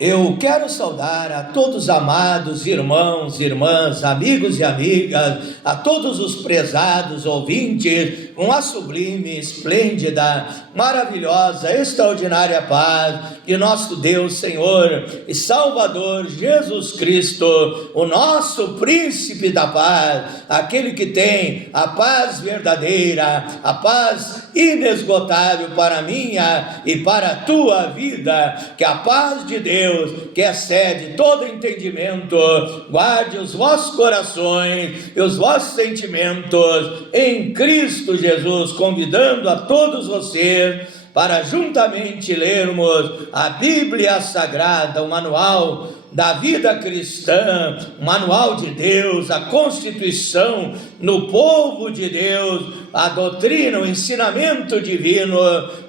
Eu quero saudar a todos os amados irmãos, irmãs, amigos e amigas, a todos os prezados ouvintes, com a sublime, esplêndida, maravilhosa, extraordinária paz de nosso Deus, Senhor e Salvador Jesus Cristo, o nosso príncipe da paz, aquele que tem a paz verdadeira, a paz inesgotável para a minha e para a tua vida. Que a paz de Deus, que excede todo entendimento, guarde os vossos corações e os vossos sentimentos em Cristo Jesus, convidando a todos vocês para juntamente lermos a Bíblia Sagrada, o manual da vida cristã, o manual de Deus, a constituição no povo de Deus, a doutrina, o ensinamento divino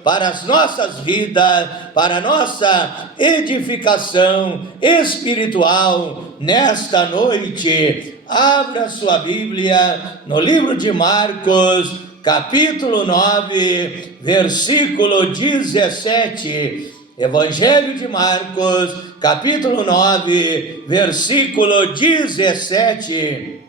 para as nossas vidas, para a nossa edificação espiritual nesta noite. Abra sua Bíblia no livro de Marcos, capítulo 9, versículo 17. Evangelho de Marcos, capítulo 9, versículo 17.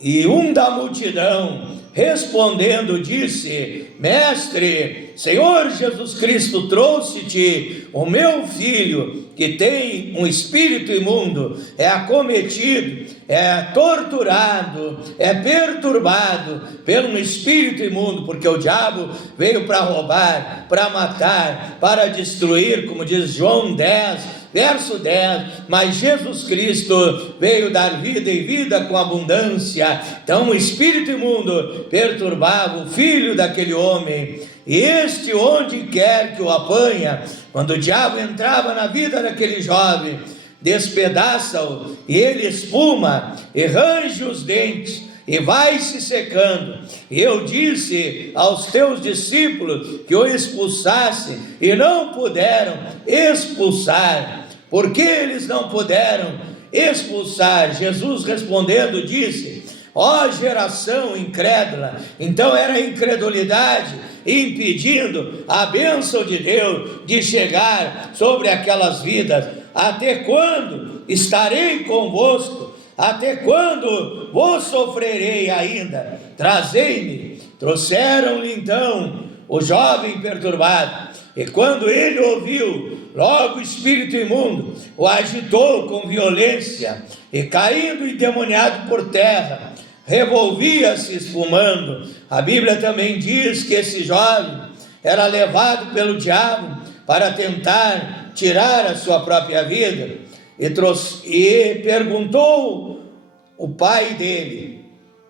E um da multidão, respondendo, disse: Mestre, Senhor Jesus Cristo, trouxe-te o meu filho, que tem um espírito imundo, é acometido, é torturado, é perturbado pelo espírito imundo, porque o diabo veio para roubar, para matar, para destruir, como diz João 10, verso 10, mas Jesus Cristo veio dar vida e vida com abundância. Então o espírito imundo perturbava o filho daquele homem, e este, onde quer que o apanha, quando o diabo entrava na vida daquele jovem, despedaça-o, e ele espuma, e range os dentes, e vai se secando. E eu disse aos teus discípulos que o expulsassem, e não puderam expulsar. Por que eles não puderam expulsar? Jesus respondendo disse: ó geração incrédula. Então era a incredulidade impedindo a bênção de Deus de chegar sobre aquelas vidas. Até quando estarei convosco? Até quando vos sofrerei ainda? Trazei-me. Trouxeram-lhe então o jovem perturbado, e quando ele ouviu, logo o espírito imundo o agitou com violência, e caindo endemoniado por terra, revolvia-se espumando. A Bíblia também diz que esse jovem era levado pelo diabo para tentar tirar a sua própria vida, e perguntou o pai dele: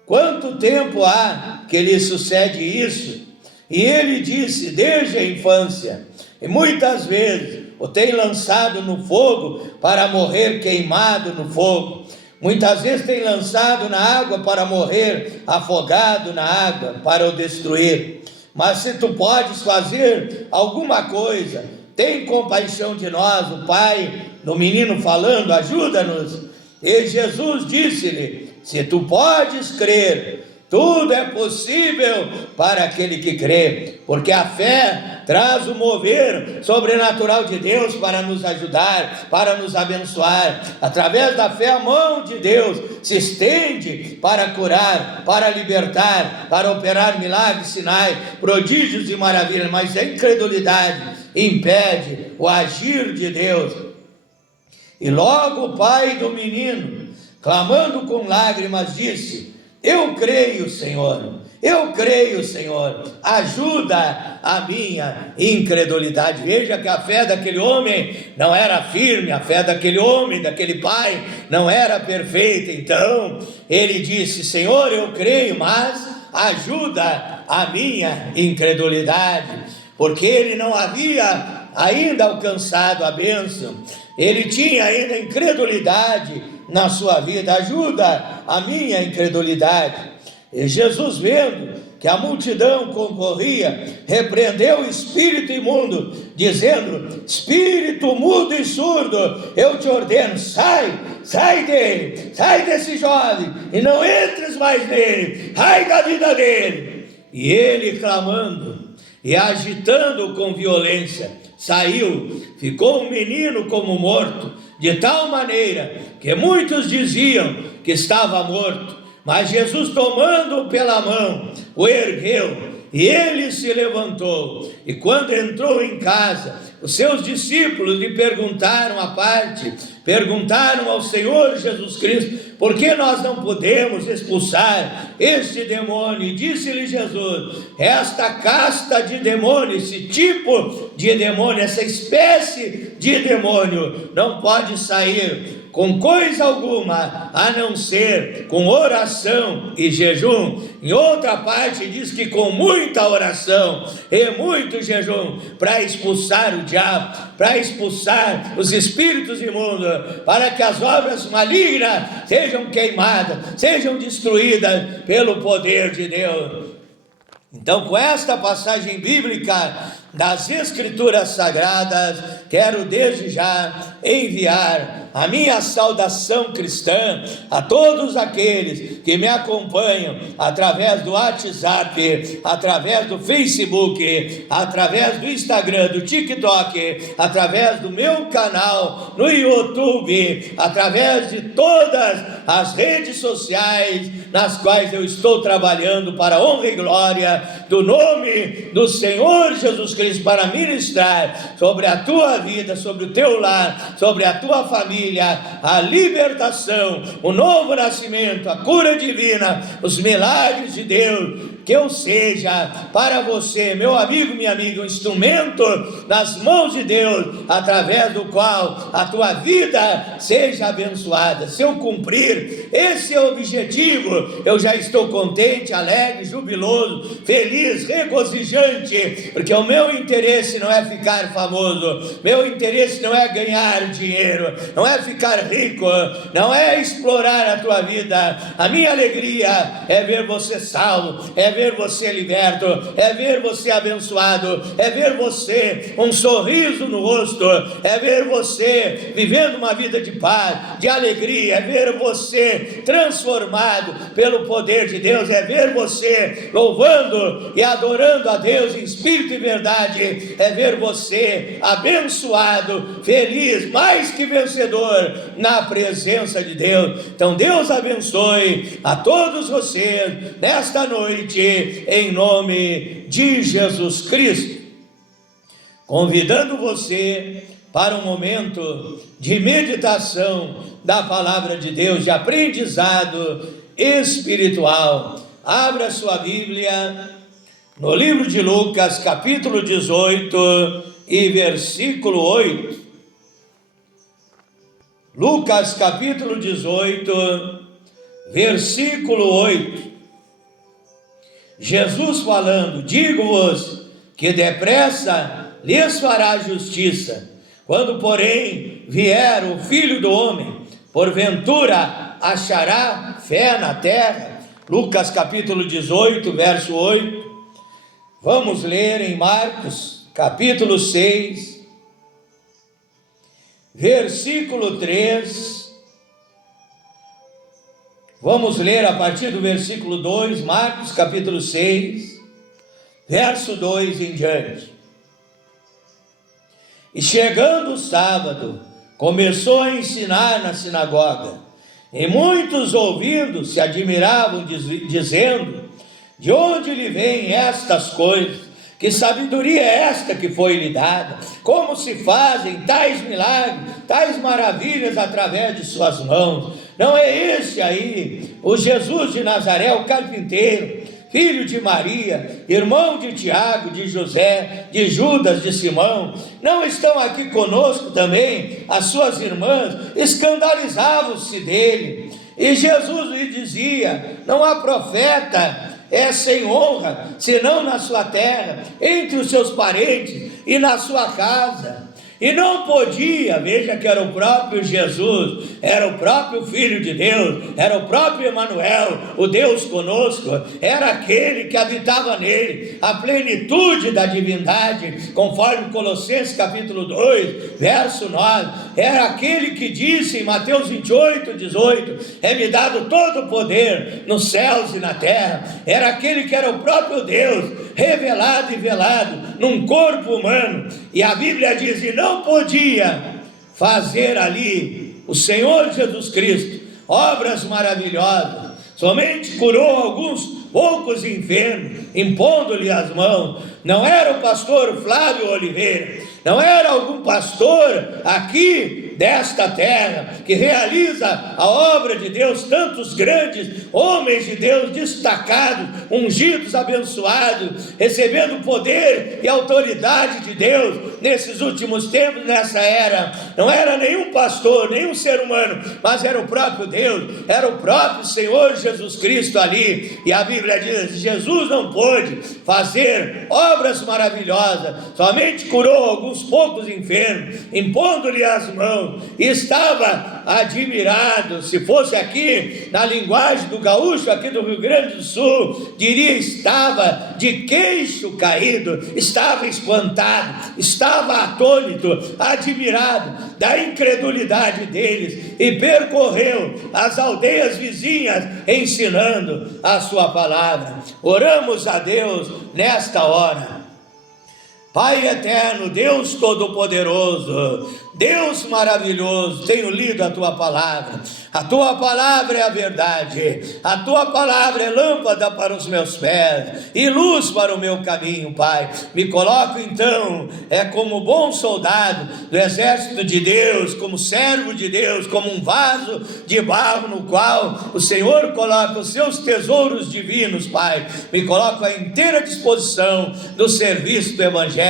quanto tempo há que lhe sucede isso? E ele disse: desde a infância, e muitas vezes o tem lançado no fogo para morrer queimado no fogo. Muitas vezes tem lançado na água para morrer afogado na água, para o destruir. Mas se tu podes fazer alguma coisa, tem compaixão de nós. O pai do menino falando: ajuda-nos. E Jesus disse-lhe: se tu podes crer, tudo é possível para aquele que crê, porque a fé traz o mover sobrenatural de Deus para nos ajudar, para nos abençoar. Através da fé, a mão de Deus se estende para curar, para libertar, para operar milagres, sinais, prodígios e maravilhas, mas a incredulidade impede o agir de Deus. E logo o pai do menino, clamando com lágrimas, disse: eu creio, Senhor, eu creio, Senhor, ajuda a minha incredulidade. Veja que a fé daquele homem não era firme, a fé daquele homem, daquele pai, não era perfeita. Então ele disse: Senhor, eu creio, mas ajuda a minha incredulidade, porque ele não havia ainda alcançado a bênção, ele tinha ainda incredulidade na sua vida. Ajuda a minha incredulidade. E Jesus, vendo que a multidão concorria, repreendeu o espírito imundo, dizendo: espírito mudo e surdo, eu te ordeno, sai dele, sai desse jovem, e não entres mais nele, sai da vida dele. E ele, clamando e agitando com violência, saiu, ficou um menino como morto, de tal maneira que muitos diziam que estava morto. Mas Jesus, tomando-o pela mão, o ergueu, e ele se levantou. E quando entrou em casa, os seus discípulos lhe perguntaram à parte, perguntaram ao Senhor Jesus Cristo: por que nós não podemos expulsar este demônio? E disse-lhe Jesus: esta casta de demônio, esse tipo de demônio, essa espécie de demônio não pode sair com coisa alguma, a não ser com oração e jejum. Em outra parte diz que com muita oração e muito jejum, para expulsar o diabo, para expulsar os espíritos imundos, para que as obras malignas sejam queimadas, sejam destruídas pelo poder de Deus. Então, com esta passagem bíblica das Escrituras Sagradas, quero desde já enviar a minha saudação cristã a todos aqueles que me acompanham através do WhatsApp, através do Facebook, através do Instagram, do TikTok, através do meu canal no YouTube, através de todas as redes sociais nas quais eu estou trabalhando para a honra e glória do nome do Senhor Jesus Cristo, para ministrar sobre a tua vida, sobre o teu lar, sobre a tua família, a libertação, o novo nascimento, a cura divina, os milagres de Deus. Que eu seja para você, meu amigo, minha amiga, um instrumento nas mãos de Deus, através do qual a tua vida seja abençoada. Se eu cumprir esse objetivo, eu já estou contente, alegre, jubiloso, feliz, regozijante, porque o meu interesse não é ficar famoso, meu interesse não é ganhar dinheiro, não é ficar rico, não é explorar a tua vida. A minha alegria é ver você salvo, é ver você liberto, é ver você abençoado, é ver você um sorriso no rosto, é ver você vivendo uma vida de paz, de alegria, é ver você transformado pelo poder de Deus, é ver você louvando e adorando a Deus em espírito e verdade, é ver você abençoado, feliz, mais que vencedor na presença de Deus. Então Deus abençoe a todos vocês nesta noite, em nome de Jesus Cristo, convidando você para um momento de meditação da palavra de Deus, de aprendizado espiritual. Abra sua Bíblia no livro de Lucas, capítulo 18 e versículo 8. Lucas, capítulo 18, versículo 8. Jesus falando: digo-vos que depressa lhes fará justiça. Quando, porém, vier o Filho do Homem, porventura achará fé na terra? Lucas capítulo 18, verso 8. Vamos ler em Marcos, capítulo 6, versículo 3. Vamos ler a partir do versículo 2, Marcos capítulo 6, verso 2 em diante. E chegando o sábado, começou a ensinar na sinagoga, e muitos ouvindo se admiravam, dizendo: de onde lhe vêm estas coisas? Que sabedoria é esta que foi lhe dada? Como se fazem tais milagres, tais maravilhas através de suas mãos? Não é esse aí o Jesus de Nazaré, o carpinteiro, filho de Maria, irmão de Tiago, de José, de Judas, de Simão? Não estão aqui conosco também as suas irmãs? Escandalizavam-se dele. E Jesus lhe dizia: não há profeta sem honra, senão na sua terra, entre os seus parentes e na sua casa. E não podia, veja que era o próprio Jesus, era o próprio Filho de Deus, era o próprio Emanuel, o Deus conosco, era aquele que habitava nele, a plenitude da divindade, conforme Colossenses capítulo 2, verso 9. era aquele que disse em Mateus 28:18: é-me dado todo o poder nos céus e na terra. Era aquele que era o próprio Deus, revelado e velado num corpo humano. E a Bíblia diz: e não podia fazer ali o Senhor Jesus Cristo obras maravilhosas, somente curou alguns poucos enfermos, impondo-lhe as mãos. Não era o pastor Flávio Oliveira, não era algum pastor aqui desta terra que realiza a obra de Deus, tantos grandes homens de Deus destacados, ungidos, abençoados, recebendo poder e autoridade de Deus nesses últimos tempos, nessa era. Não era nenhum pastor, nenhum ser humano, mas era o próprio Deus, era o próprio Senhor Jesus Cristo ali. E a Bíblia diz: Jesus não pôde fazer obras maravilhosas, somente curou alguns poucos enfermos, impondo-lhe as mãos. E estava admirado. Se fosse aqui na linguagem do gaúcho aqui do Rio Grande do Sul, diria: estava de queixo caído, estava espantado, estava atônito, admirado da incredulidade deles, e percorreu as aldeias vizinhas ensinando a sua palavra. Oramos a Deus nesta hora. Pai eterno, Deus todo-poderoso, Deus maravilhoso, tenho lido a Tua palavra. A Tua palavra é a verdade, a Tua palavra é lâmpada para os meus pés e luz para o meu caminho, Pai. Me coloco então como bom soldado do exército de Deus, como servo de Deus, como um vaso de barro no qual o Senhor coloca os seus tesouros divinos, Pai. Me coloco à inteira disposição do serviço do Evangelho,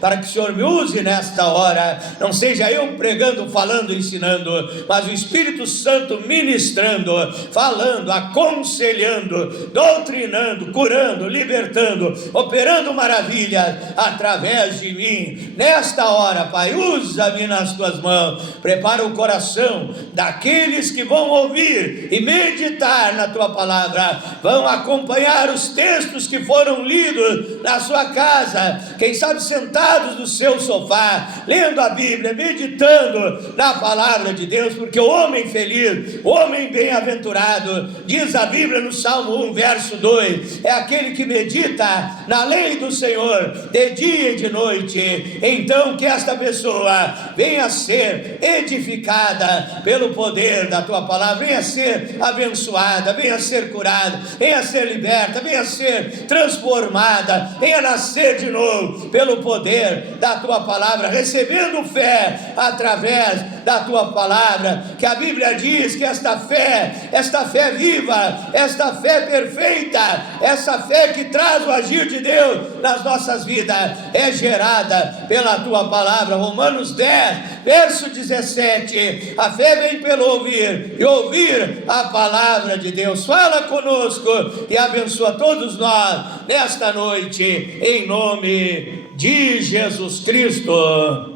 para que o Senhor me use nesta hora. Não seja eu pregando, falando, ensinando, mas o Espírito Santo ministrando, falando, aconselhando, doutrinando, curando, libertando, operando maravilhas através de mim. Nesta hora, Pai, usa-me nas Tuas mãos. Prepara o coração daqueles que vão ouvir e meditar na Tua palavra, vão acompanhar os textos que foram lidos na sua casa, quem sabe sentados no seu sofá, lendo a Bíblia, meditando na palavra de Deus, porque o homem feliz, o homem bem-aventurado, diz a Bíblia no Salmo 1, verso 2, é aquele que medita na lei do Senhor de dia e de noite. Então que esta pessoa venha a ser edificada pelo poder da Tua palavra, venha a ser abençoada, venha a ser curada, venha a ser liberta, venha a ser transformada, venha a nascer de novo pelo poder da Tua palavra, recebendo fé através da Tua palavra, que a Bíblia diz que esta fé viva, esta fé perfeita, essa fé que traz o agir de Deus nas nossas vidas, é gerada pela Tua palavra. Romanos 10, verso 17, a fé vem pelo ouvir, e ouvir a palavra de Deus. Fala conosco e abençoa todos nós nesta noite, em nome de Jesus Cristo.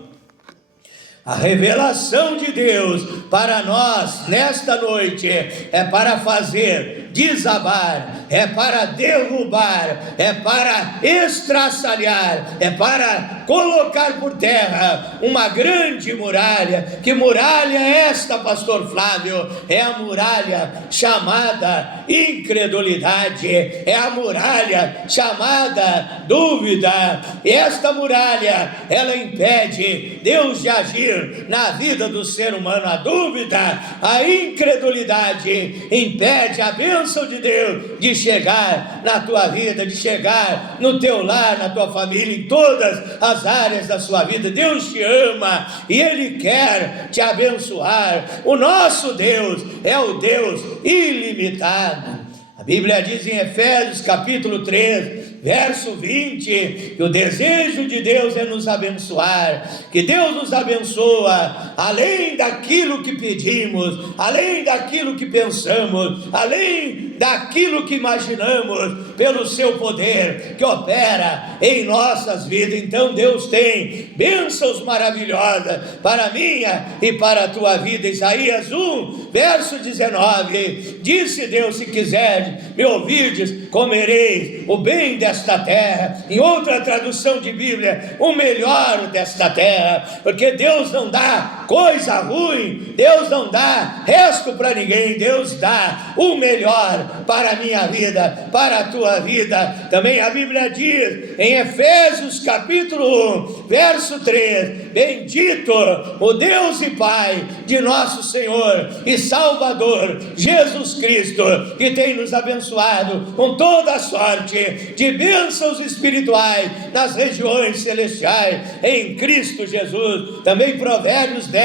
A revelação de Deus para nós nesta noite é para fazer desabar, é para derrubar, é para estraçalhar, é para colocar por terra uma grande muralha. Que muralha é esta, pastor Flávio? É a muralha chamada incredulidade, é a muralha chamada dúvida. E esta muralha, ela impede Deus de agir na vida do ser humano. A dúvida, a incredulidade impede a bênção de Deus de chegar na tua vida, de chegar no teu lar, na tua família, em todas as áreas da sua vida. Deus te ama e Ele quer te abençoar. O nosso Deus é o Deus ilimitado. A Bíblia diz em Efésios capítulo 3, verso 20, que o desejo de Deus é nos abençoar, que Deus nos abençoa além daquilo que pedimos, além daquilo que pensamos, além daquilo que imaginamos, pelo seu poder que opera em nossas vidas. Então Deus tem bênçãos maravilhosas para a minha e para a tua vida. Isaías 1, verso 19, disse Deus: se quiseres me ouvirdes, comereis o bem desta terra. Em outra tradução de Bíblia, o melhor desta terra, porque Deus não dá coisa ruim, Deus não dá resto para ninguém, Deus dá o melhor para a minha vida, para a tua vida. Também a Bíblia diz em Efésios capítulo 1, verso 3, bendito o Deus e Pai de nosso Senhor e Salvador Jesus Cristo, que tem nos abençoado com toda a sorte de bênçãos espirituais nas regiões celestiais em Cristo Jesus. Também Provérbios 10,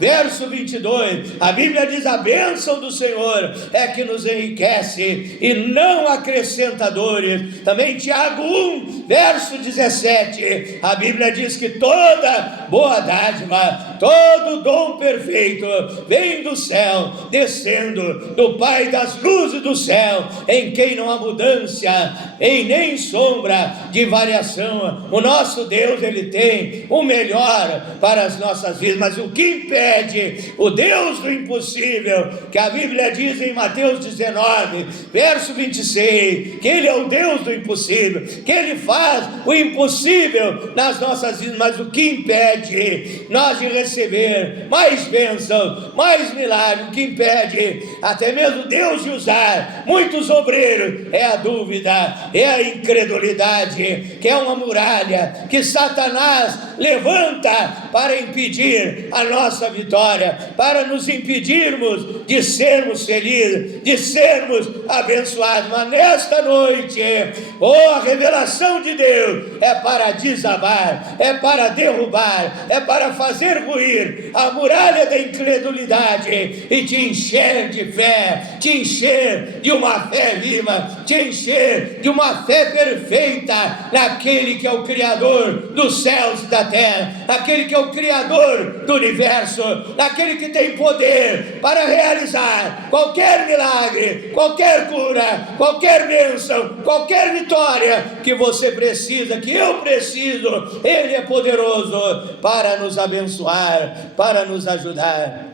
verso 22, a Bíblia diz: a bênção do Senhor é que nos enriquece e não acrescenta dores. Também Tiago 1, verso 17, a Bíblia diz que toda boa dádiva, todo dom perfeito vem do céu, descendo do Pai das luzes do céu, em quem não há mudança, em nem sombra de variação. O nosso Deus, Ele tem o melhor para as nossas vidas, mas o que impede o Deus do impossível, que a Bíblia diz em Mateus 19, verso 26, que Ele é o Deus do impossível, que Ele faz o impossível nas nossas vidas, mas o que impede nós de receber mais bênçãos, mais milagres, o que impede até mesmo Deus de usar muitos obreiros, é a dúvida, é a incredulidade, que é uma muralha que Satanás levanta para impedir a nossa vitória, para nos impedirmos de sermos felizes, de sermos abençoados. Mas nesta noite, a revelação de Deus é para desabar, é para derrubar, é para fazer ruir a muralha da incredulidade e te encher de fé, te encher de uma fé viva, te encher de uma fé perfeita naquele que é o Criador dos céus e da terra, naquele que é o Criador do universo, naquele que tem poder para realizar qualquer milagre, qualquer cura, qualquer bênção, qualquer vitória que você precisa, que eu preciso. Ele é poderoso para nos abençoar, para nos ajudar.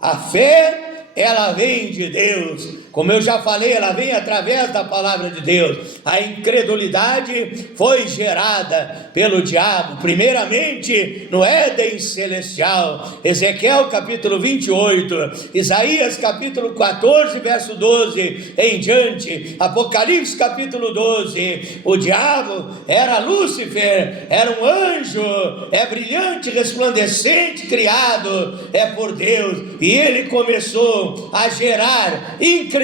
A fé, ela vem de Deus. Como eu já falei, ela vem através da palavra de Deus. A incredulidade foi gerada pelo diabo, primeiramente no Éden celestial. Ezequiel capítulo 28, Isaías capítulo 14, verso 12 em diante, Apocalipse capítulo 12. O diabo era Lúcifer, era um anjo, brilhante, resplandecente, criado por Deus, e ele começou a gerar incredulidade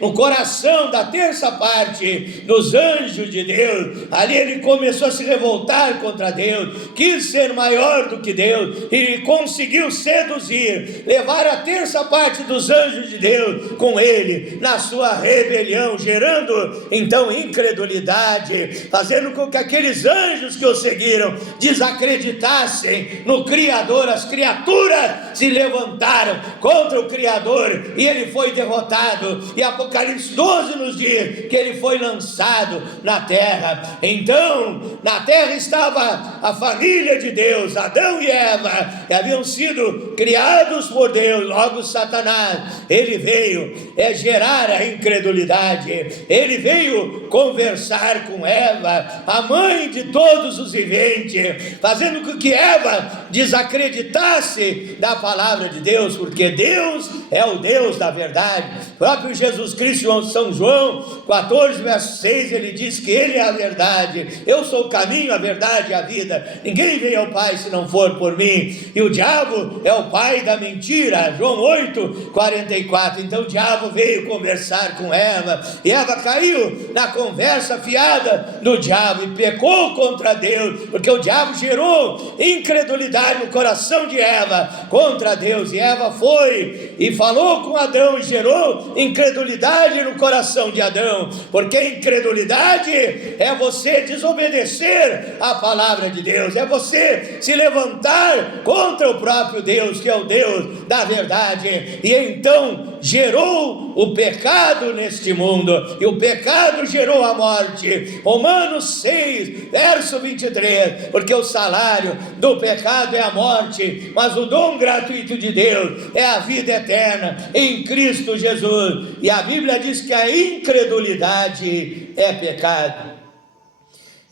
no coração da terça parte dos anjos de Deus. Ali ele começou a se revoltar contra Deus, quis ser maior do que Deus e conseguiu seduzir, levar a terça parte dos anjos de Deus com ele na sua rebelião, gerando então incredulidade, fazendo com que aqueles anjos que o seguiram desacreditassem no Criador. As criaturas se levantaram contra o Criador e ele foi derrotado. E Apocalipse 12 nos diz que ele foi lançado na terra. Então na terra estava a família de Deus, Adão e Eva, que haviam sido criados por Deus. Logo Satanás, ele veio gerar a incredulidade, ele veio conversar com Eva, a mãe de todos os viventes, fazendo com que Eva desacreditasse da palavra de Deus, porque Deus é o Deus da verdade. O próprio Jesus Cristo, São João 14, verso 6, ele diz que ele é a verdade, eu sou o caminho, a verdade e a vida, ninguém vem ao Pai se não for por mim. E o diabo é o pai da mentira, João 8, 44. Então o diabo veio conversar com Eva, e Eva caiu na conversa fiada do diabo e pecou contra Deus, porque o diabo gerou incredulidade no coração de Eva contra Deus, e Eva foi e falou com Adão e gerou incredulidade no coração de Adão, porque incredulidade é você desobedecer a palavra de Deus, é você se levantar contra o próprio Deus, que é o Deus da verdade, e então gerou o pecado neste mundo, e o pecado gerou a morte. Romanos 6, verso 23, porque o salário do pecado é a morte, mas o dom gratuito de Deus é a vida eterna em Cristo Jesus. E a Bíblia diz que a incredulidade é pecado.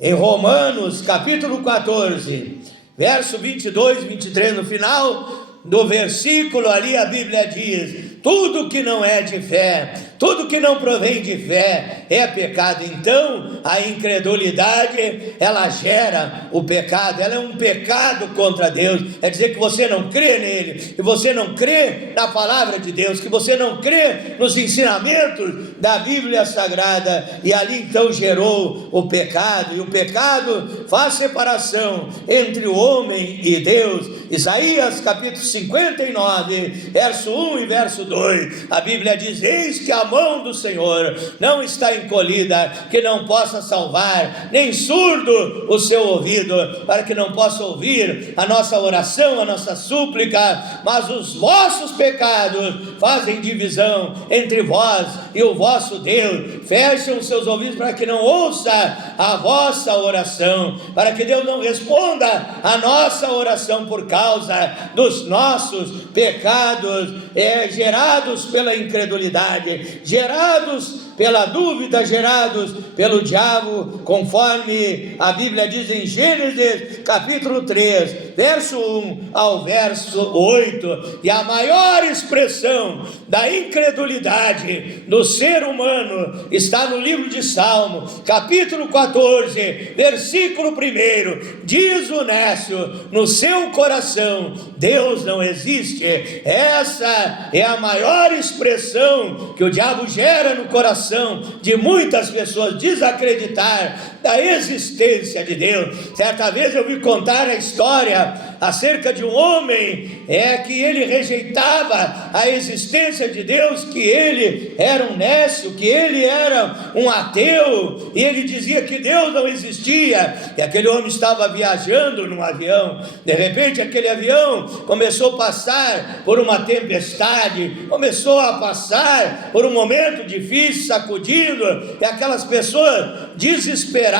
Em Romanos capítulo 14, verso 22, 23, no final do versículo ali a Bíblia diz: tudo que não é de fé, tudo que não provém de fé é pecado. Então a incredulidade, ela gera o pecado, ela é um pecado contra Deus. É dizer que você não crê nele, que você não crê na palavra de Deus, que você não crê nos ensinamentos da Bíblia Sagrada, e ali então gerou o pecado, e o pecado faz separação entre o homem e Deus. Isaías capítulo 59, verso 1 e verso 2, a Bíblia diz: eis que a mão do Senhor não está encolhida, que não possa salvar, nem surdo o seu ouvido, para que não possa ouvir a nossa oração, a nossa súplica, mas os vossos pecados fazem divisão entre vós e o vosso Deus, fecham os seus ouvidos para que não ouça a vossa oração, para que Deus não responda a nossa oração por causa dos nossos pecados, gerados pela incredulidade, gerados pela dúvida, gerados pelo diabo, conforme a Bíblia diz em Gênesis capítulo 3, verso 1 ao verso 8. E a maior expressão da incredulidade do ser humano está no livro de Salmo, capítulo 14, versículo 1. Diz o nécio no seu coração: Deus não existe. Essa é a maior expressão que o diabo gera no coração de muitas pessoas, desacreditar da existência de Deus. Certa vez eu vi contar a história acerca de um homem que ele rejeitava a existência de Deus, que ele era um nécio, que ele era um ateu, e ele dizia que Deus não existia. E aquele homem estava viajando num avião, de repente aquele avião começou a passar por uma tempestade, começou a passar por um momento difícil, sacudindo, e aquelas pessoas desesperadas,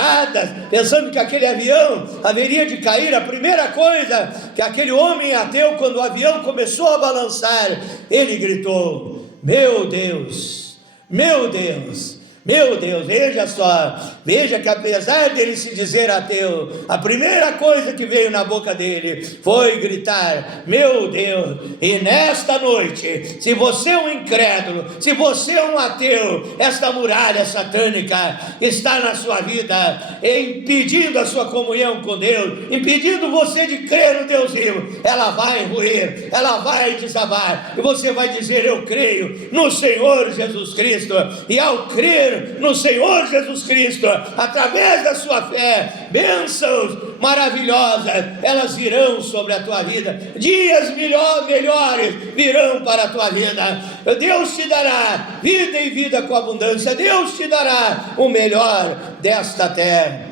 pensando que aquele avião haveria de cair. A primeira coisa que aquele homem ateu, quando o avião começou a balançar, ele gritou: meu Deus, meu Deus, meu Deus. Veja só, veja que apesar dele se dizer ateu, a primeira coisa que veio na boca dele foi gritar: meu Deus. E nesta noite, se você é um incrédulo, se você é um ateu, esta muralha satânica está na sua vida, impedindo a sua comunhão com Deus, impedindo você de crer no Deus vivo. Ela vai ruir, ela vai desabar, e você vai dizer: eu creio no Senhor Jesus Cristo. E ao crer no Senhor Jesus Cristo, através da sua fé, bênçãos maravilhosas, elas virão sobre a tua vida, dias melhores virão para a tua vida. Deus te dará vida e vida com abundância, Deus te dará o melhor desta terra.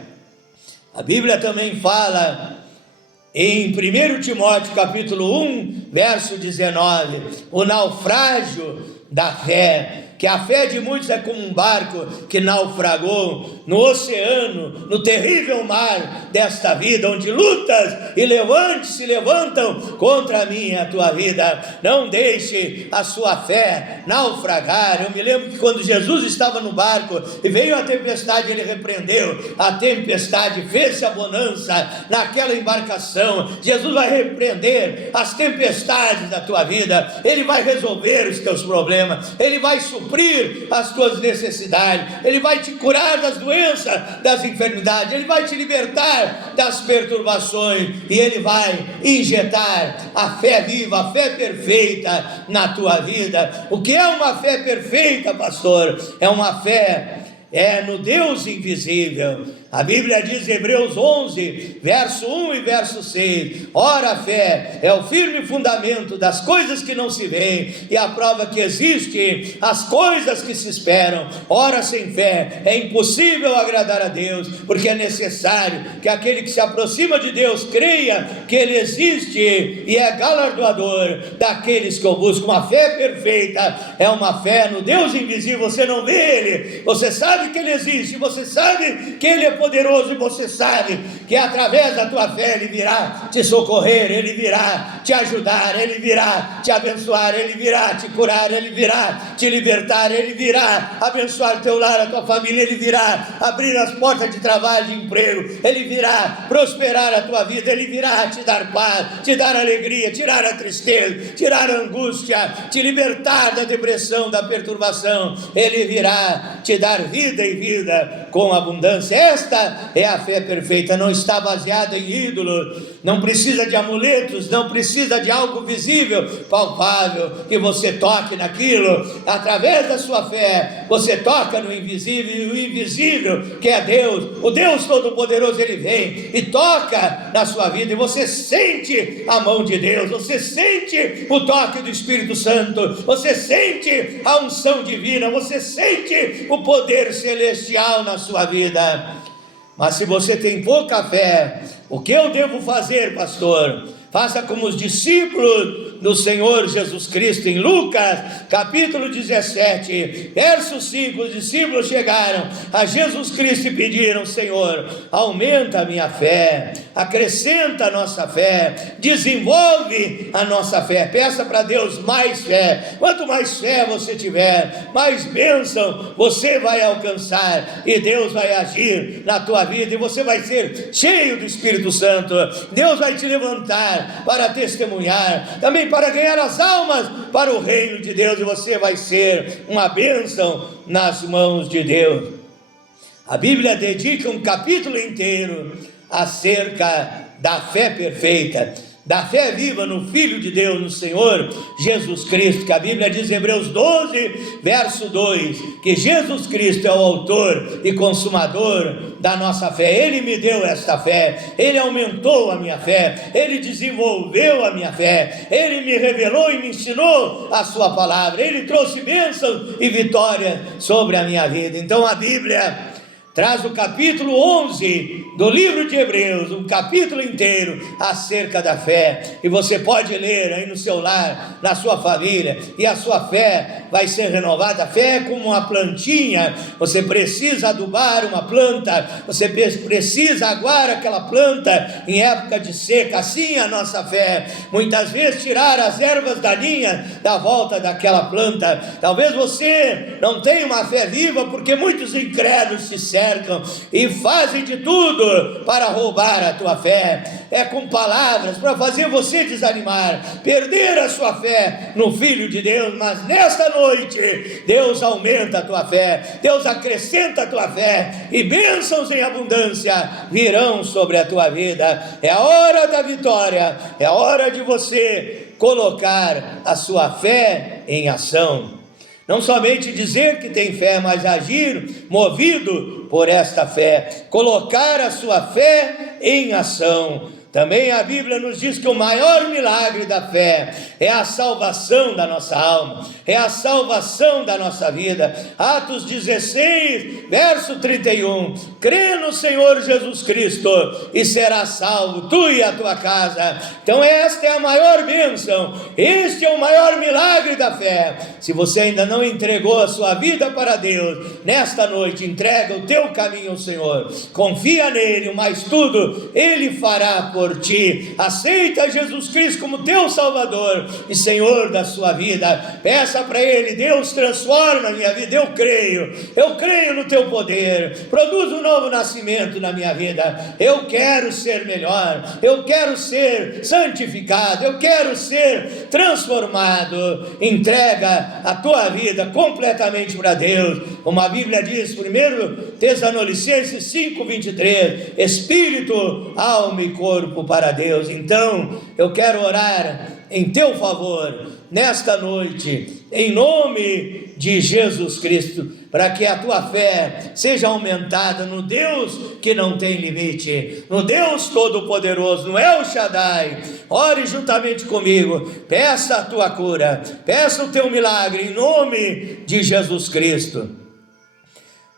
A Bíblia também fala em 1 Timóteo capítulo 1, verso 19, o naufrágio da fé, que a fé de muitos é como um barco que naufragou no oceano, no terrível mar desta vida, onde lutas e levantes se levantam contra a minha e a tua vida. Não deixe a sua fé naufragar. Eu me lembro que quando Jesus estava no barco e veio a tempestade, ele repreendeu a tempestade, fez-se a bonança naquela embarcação. Jesus vai repreender as tempestades da tua vida, ele vai resolver os teus problemas, ele vai suprir as tuas necessidades, ele vai te curar das doenças, das enfermidades, ele vai te libertar das perturbações, e ele vai injetar a fé viva, a fé perfeita na tua vida. O que é uma fé perfeita, pastor? É uma fé no Deus invisível. A Bíblia diz em Hebreus 11, verso 1 e verso 6: ora, a fé é o firme fundamento das coisas que não se veem, e a prova que existe as coisas que se esperam. Ora, sem fé é impossível agradar a Deus, porque é necessário que aquele que se aproxima de Deus creia que Ele existe e é galardoador daqueles que o buscam. Uma fé perfeita é uma fé no Deus invisível. Você não vê Ele, você sabe que Ele existe, você sabe que Ele é poderoso, e você sabe que através da tua fé Ele virá te socorrer, Ele virá te ajudar, Ele virá te abençoar, Ele virá te curar, Ele virá te libertar, Ele virá abençoar o teu lar, a tua família, Ele virá abrir as portas de trabalho, de emprego, Ele virá prosperar a tua vida, Ele virá te dar paz, te dar alegria, tirar a tristeza, tirar a angústia, te libertar da depressão, da perturbação. Ele virá te dar vida e vida com abundância. Esta é a fé perfeita, não está baseada em ídolos, não precisa de amuletos, não precisa de algo visível, palpável, que você toque naquilo. Através da sua fé, você toca no invisível, e o invisível, que é Deus, o Deus Todo-Poderoso, Ele vem e toca na sua vida, e você sente a mão de Deus, você sente o toque do Espírito Santo, você sente a unção divina, você sente o poder celestial na sua vida. Mas se você tem pouca fé, o que eu devo fazer, pastor? Faça como os discípulos do Senhor Jesus Cristo. Em Lucas capítulo 17 verso 5, os discípulos chegaram a Jesus Cristo e pediram: Senhor, aumenta a minha fé, acrescenta a nossa fé, desenvolve a nossa fé. Peça para Deus mais fé. Quanto mais fé você tiver, mais bênção você vai alcançar, e Deus vai agir na tua vida, e você vai ser cheio do Espírito Santo. Deus vai te levantar para testemunhar, também para ganhar as almas para o reino de Deus, e você vai ser uma bênção nas mãos de Deus. A Bíblia dedica um capítulo inteiro acerca da fé perfeita, da fé viva no Filho de Deus, no Senhor Jesus Cristo, que a Bíblia diz em Hebreus 12, verso 2, que Jesus Cristo é o autor e consumador da nossa fé. Ele me deu esta fé, Ele aumentou a minha fé, Ele desenvolveu a minha fé, Ele me revelou e me ensinou a sua palavra, Ele trouxe bênçãos e vitórias sobre a minha vida. Então a Bíblia traz o capítulo 11 do livro de Hebreus, um capítulo inteiro acerca da fé, e você pode ler aí no seu lar, na sua família, e a sua fé vai ser renovada. A fé é como uma plantinha, você precisa adubar uma planta, você precisa aguar aquela planta em época de seca. Assim a nossa fé, muitas vezes tirar as ervas daninhas da volta daquela planta. Talvez você não tenha uma fé viva, porque muitos incrédulos se cercam e fazem de tudo para roubar a tua fé. É com palavras para fazer você desanimar, perder a sua fé no Filho de Deus. Mas nesta noite Deus aumenta a tua fé, Deus acrescenta a tua fé, e bênçãos em abundância virão sobre a tua vida. É a hora da vitória, é a hora de você colocar a sua fé em ação. Não somente dizer que tem fé, mas agir movido por esta fé, colocar a sua fé em ação. Também a Bíblia nos diz que o maior milagre da fé é a salvação da nossa alma, é a salvação da nossa vida. Atos 16, verso 31, crê no Senhor Jesus Cristo e serás salvo, tu e a tua casa. Então esta é a maior bênção, este é o maior milagre da fé. Se você ainda não entregou a sua vida para Deus, nesta noite entrega o teu caminho ao Senhor, confia nele, mas tudo Ele fará por ti. Aceita Jesus Cristo como teu Salvador e Senhor da sua vida. Peça para Ele: Deus, transforma a minha vida. Eu creio no teu poder, produz um novo nascimento na minha vida. Eu quero ser melhor, eu quero ser santificado, eu quero ser transformado. Entrega a tua vida completamente para Deus, como a Bíblia diz, 1 Tessalonicenses 5:23, espírito, alma e corpo para Deus. Então eu quero orar em teu favor nesta noite, em nome de Jesus Cristo, para que a tua fé seja aumentada no Deus que não tem limite, no Deus Todo-Poderoso, no El Shaddai. Ore juntamente comigo, peça a tua cura, peça o teu milagre em nome de Jesus Cristo.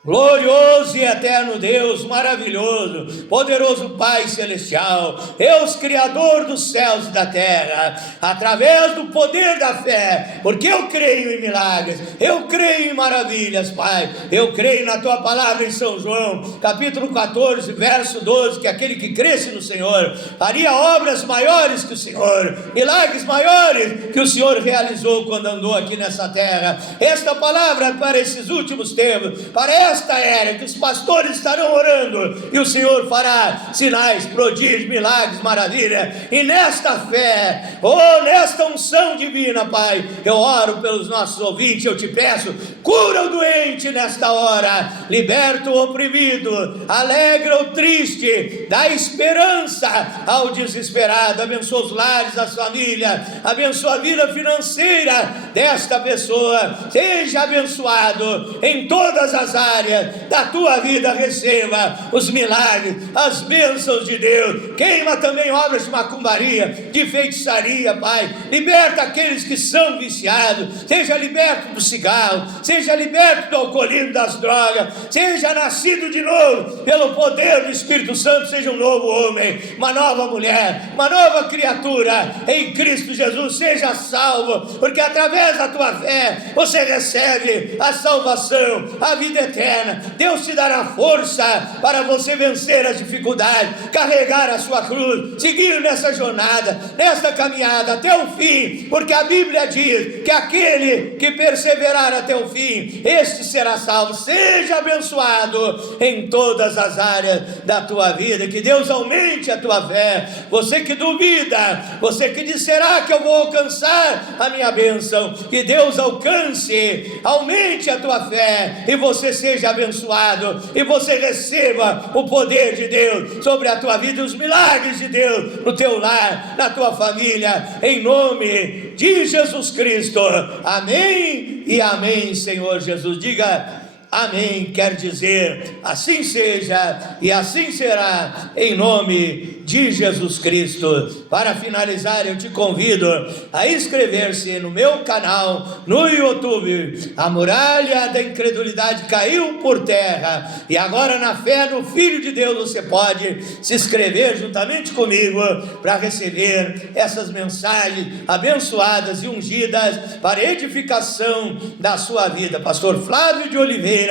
Glorioso e eterno Deus, maravilhoso, poderoso Pai celestial, Deus criador dos céus e da terra, através do poder da fé, porque eu creio em milagres, eu creio em maravilhas, Pai, eu creio na Tua palavra em São João, capítulo 14, verso 12, que aquele que cresce no Senhor, faria obras maiores que o Senhor, milagres maiores que o Senhor realizou quando andou aqui nessa terra. Esta palavra para esses últimos tempos, para esta era que os pastores estarão orando e o Senhor fará sinais, prodígios, milagres, maravilha, e nesta fé, nesta unção divina, Pai, eu oro pelos nossos ouvintes, eu te peço, cura o doente nesta hora, liberta o oprimido, alegra o triste, dá esperança ao desesperado, abençoa os lares, as famílias, abençoa a vida financeira desta pessoa, seja abençoado em todas as áreas da tua vida, receba os milagres, as bênçãos de Deus, queima também obras de macumbaria, de feitiçaria, Pai, liberta aqueles que são viciados, seja liberto do cigarro, seja liberto do alcoolismo, das drogas, seja nascido de novo, pelo poder do Espírito Santo, seja um novo homem, uma nova mulher, uma nova criatura, em Cristo Jesus, seja salvo, porque através da tua fé, você recebe a salvação, a vida eterna. Deus te dará força para você vencer as dificuldades, carregar a sua cruz, seguir nessa jornada, nesta caminhada até o fim, porque a Bíblia diz que aquele que perseverar até o fim, este será salvo. Seja abençoado em todas as áreas da tua vida, que Deus aumente a tua fé. Você que duvida, você que diz, será que eu vou alcançar a minha bênção? Que Deus alcance, aumente a tua fé, e você seja abençoado, e você receba o poder de Deus sobre a tua vida, os milagres de Deus no teu lar, na tua família, em nome de Jesus Cristo. Amém e amém, Senhor Jesus. Diga amém, quer dizer assim seja e assim será, em nome de Jesus Cristo. Para finalizar, eu te convido a inscrever-se no meu canal no YouTube. A muralha da incredulidade caiu por terra, e agora na fé no Filho de Deus você pode se inscrever juntamente comigo para receber essas mensagens abençoadas e ungidas para edificação da sua vida. Pastor Flávio de Oliveira,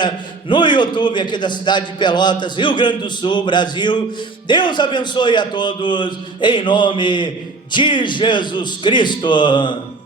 no YouTube aqui da cidade de Pelotas, Rio Grande do Sul, Brasil. Deus abençoe a todos, em nome de Jesus Cristo.